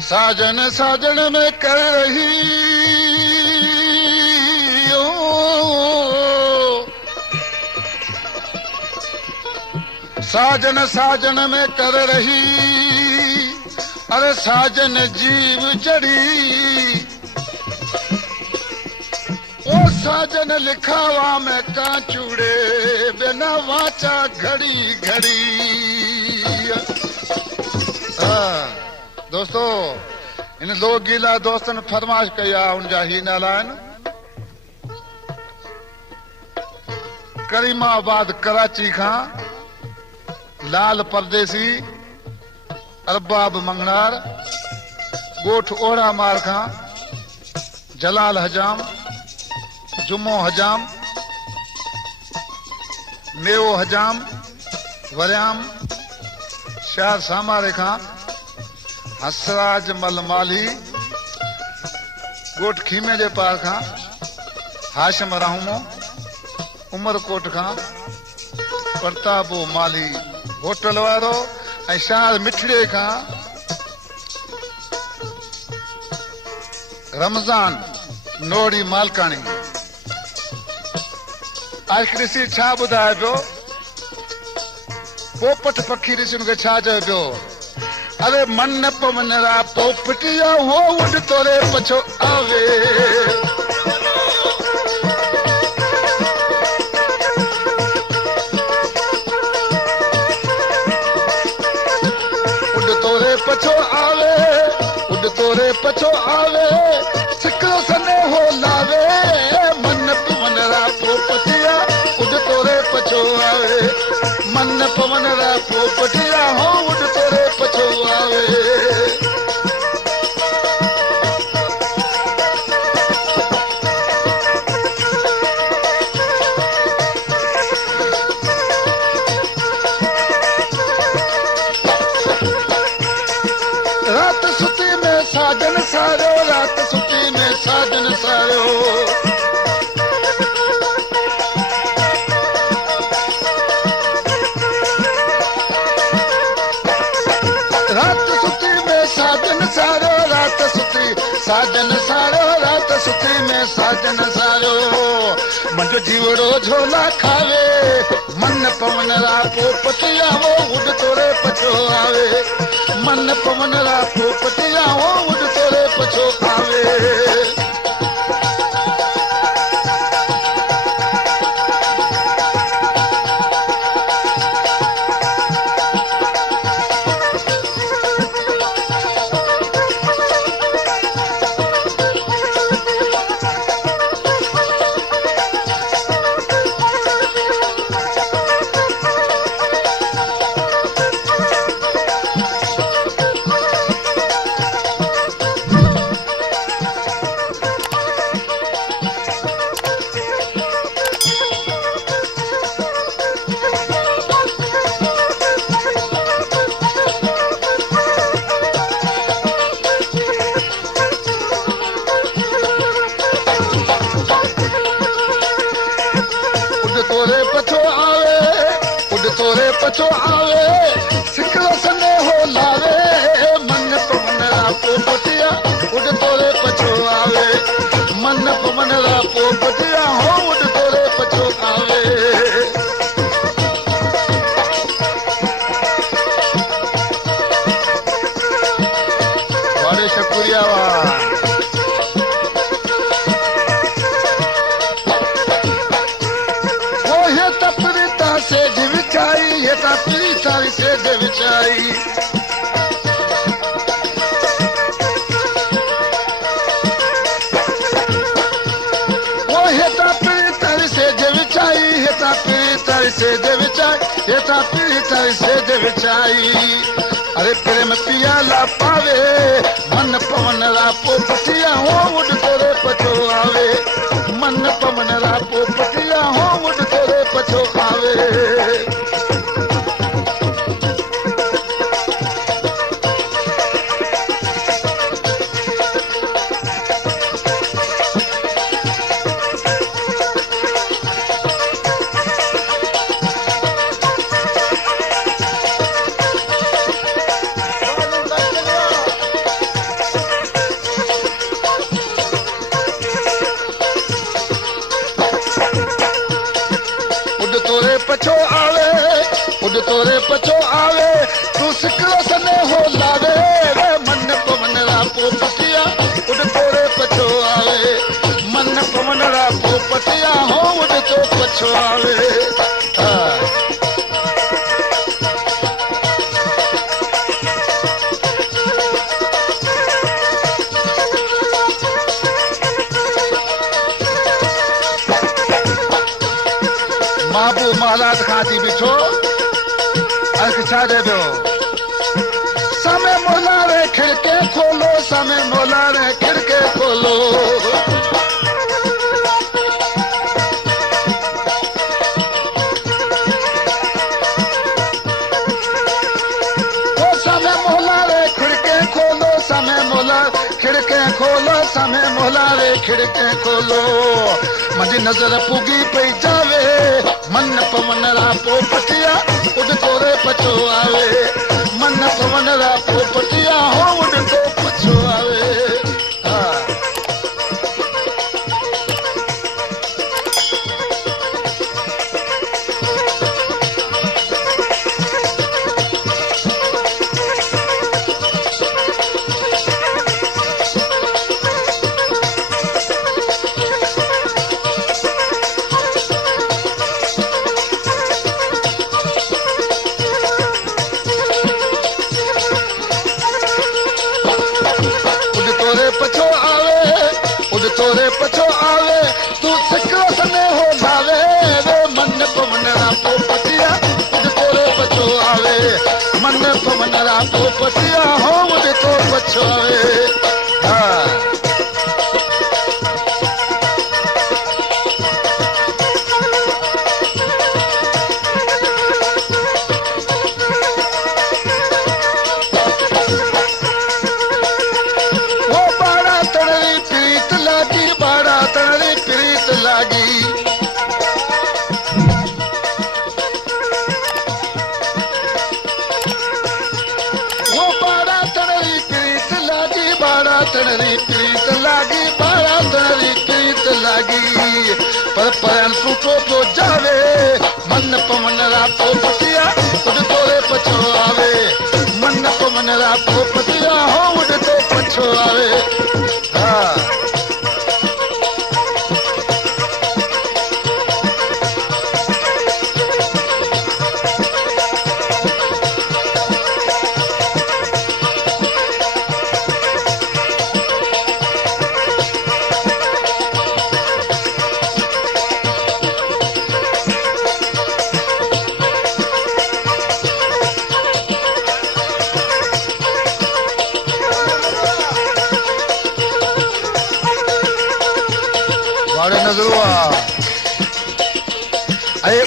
साजन साजन में कर रही हो, साजन साजन में कर रही, अरे साजन जीव जड़ी, ओ साजन लिखावा में कांचूड़े बिना वाचा घड़ी घड़ी। दोस्तों इन दो गीला दोस्तन फरमाइश कया उनजा ही नाला आहिनि करीमाबाद कराची खां लाल परदेसी, अरबाब मंगनार, ॻोठ ओढ़ा मार खां जलाल हजाम, जुमो हजाम, मेवो हजाम, वरियाम, शाह सामारे खां हसराज मलमाली, ॻोठ खीमे जे पार खां हाशिम रहमो, उमरकोट खां प्रतापो माली होटल वारो, ऐं शाह मिठड़े खां रमज़ान नोड़ी मालकाणी। आखिरी छा ॿुधाए पियो, पोपट पखी ॾिसी हुनखे छा चयो पियो, अरे मन पवनरा पोपटिया हो उड़ तोरे पछो आवे, उड़ तोरे पछो आवे, उड़ तोरे पछो आवे, सिकरो सने हो लावे, मन पवनरा पोपटिया उड़ तोरे पछो आवे, मन पवनरा पोपटिया हो उड़ तोरे पछो आवे। रात सुती में साजन सारो, रात सुती में साजन सारो, रात सुती में साजन सारो, रात सुती साजन सारो, रात सुती में साजन सारो, मुंहिंजो जीवड़ो झोला खावे, मन पवनरा पोपटिया वो उड़ तोरे पछो आवे, मन पवनरा पोपटिया वो उड़ तोरे पछो आवे। पछो आवे, सिकरो सने हो लावे, मन पवनरा पोपटिया उड़ तोरे पछो आवे, मन पवनरा पोपटिया हो उड़ तोरे पछो आवे। बड़े शुक्रिया से विचाई, ये तापरी तारी से विचाई, वो है तापरी तारी से विचाई, ये तापरी तारी से विचाई, ये तापरी तारी से विचाई, अरे प्रेम पियाला पावे, मन पवनरा पोपटिया हो उड़ तोरे पछो आवे, मन पवनरा पोपटिया हो उड़ तोरे पछो आवे। उड तोरे पछो आवे तू सिकरो सने हो लावे वे मन पवन रा पोपटिया उड तोरे पछो आवे मन पवन रा पोपटिया हो उड तो पछो आवे बाबू महाराज खाती बिछो अर्क छा दे दो समय मोला रे खिड़के खोलो समय मोला रे खिड़के खोलो समय मोला रे खिड़के खोलो समय मोला खिड़के खोलो समय मोला रे खिड़के खोलो मुंहिंजी नज़र पुगी पई जावे मन पवन रा पोपटिया उड तोरे पछो आवे मन पवन रा पोपटिया हो उड तो पछो आवे तोरे पछो आवे तू सिकरो सने हो लावे वे मन पवन रा पोपटिया उड तोरे पछो आवे मन पवन रा पोपटिया हो उड तो पछो आवे तड़री प्रीत लागी बारा तड़री प्रीत लागी पर परन टूटो तो जावे मन पवन रा पोपटिया उड तोरे पछो आवे मन पवन रा पोपटिया हो उड तो पछो आवे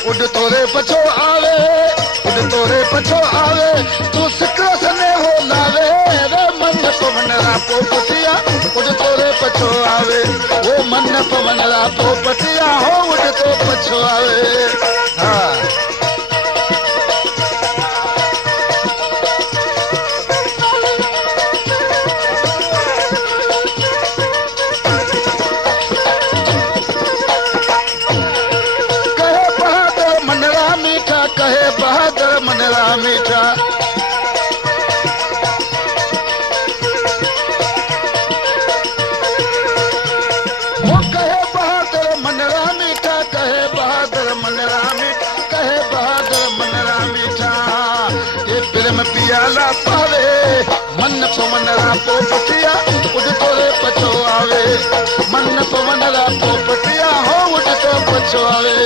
उड तोरे पछो आवे उड तोरे पछो आवे तू सिकरो सने हो लावे वे मन पवन रा पोपटिया उड तोरे पछो आवे वो मन पवन रा पोपटिया हो उड तो पछो आवे कहे बहादुर मनरा मीठा वो कहे बहादुर मनरा मीठा कहे बहादुर मनरा मीठा कहे बहादुर मनरा मीठा ये प्रेम पियाला पावे मन पवन रा पोपटिया उड तोरे पछो आवे मन पवन रा पोपटिया हो उड तो पछो आवे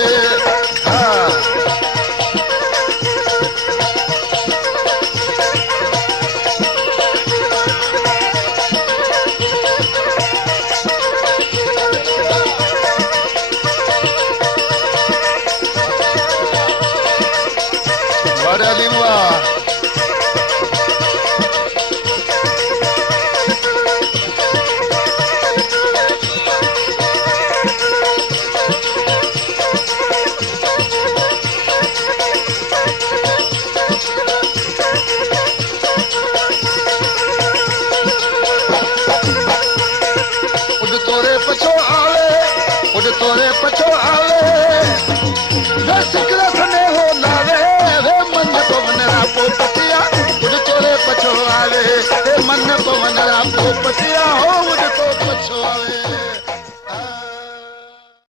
तोरे पछो आवे वे सिकरो सने हो लावे वे मन पतिया हो मुझको पछुआवे।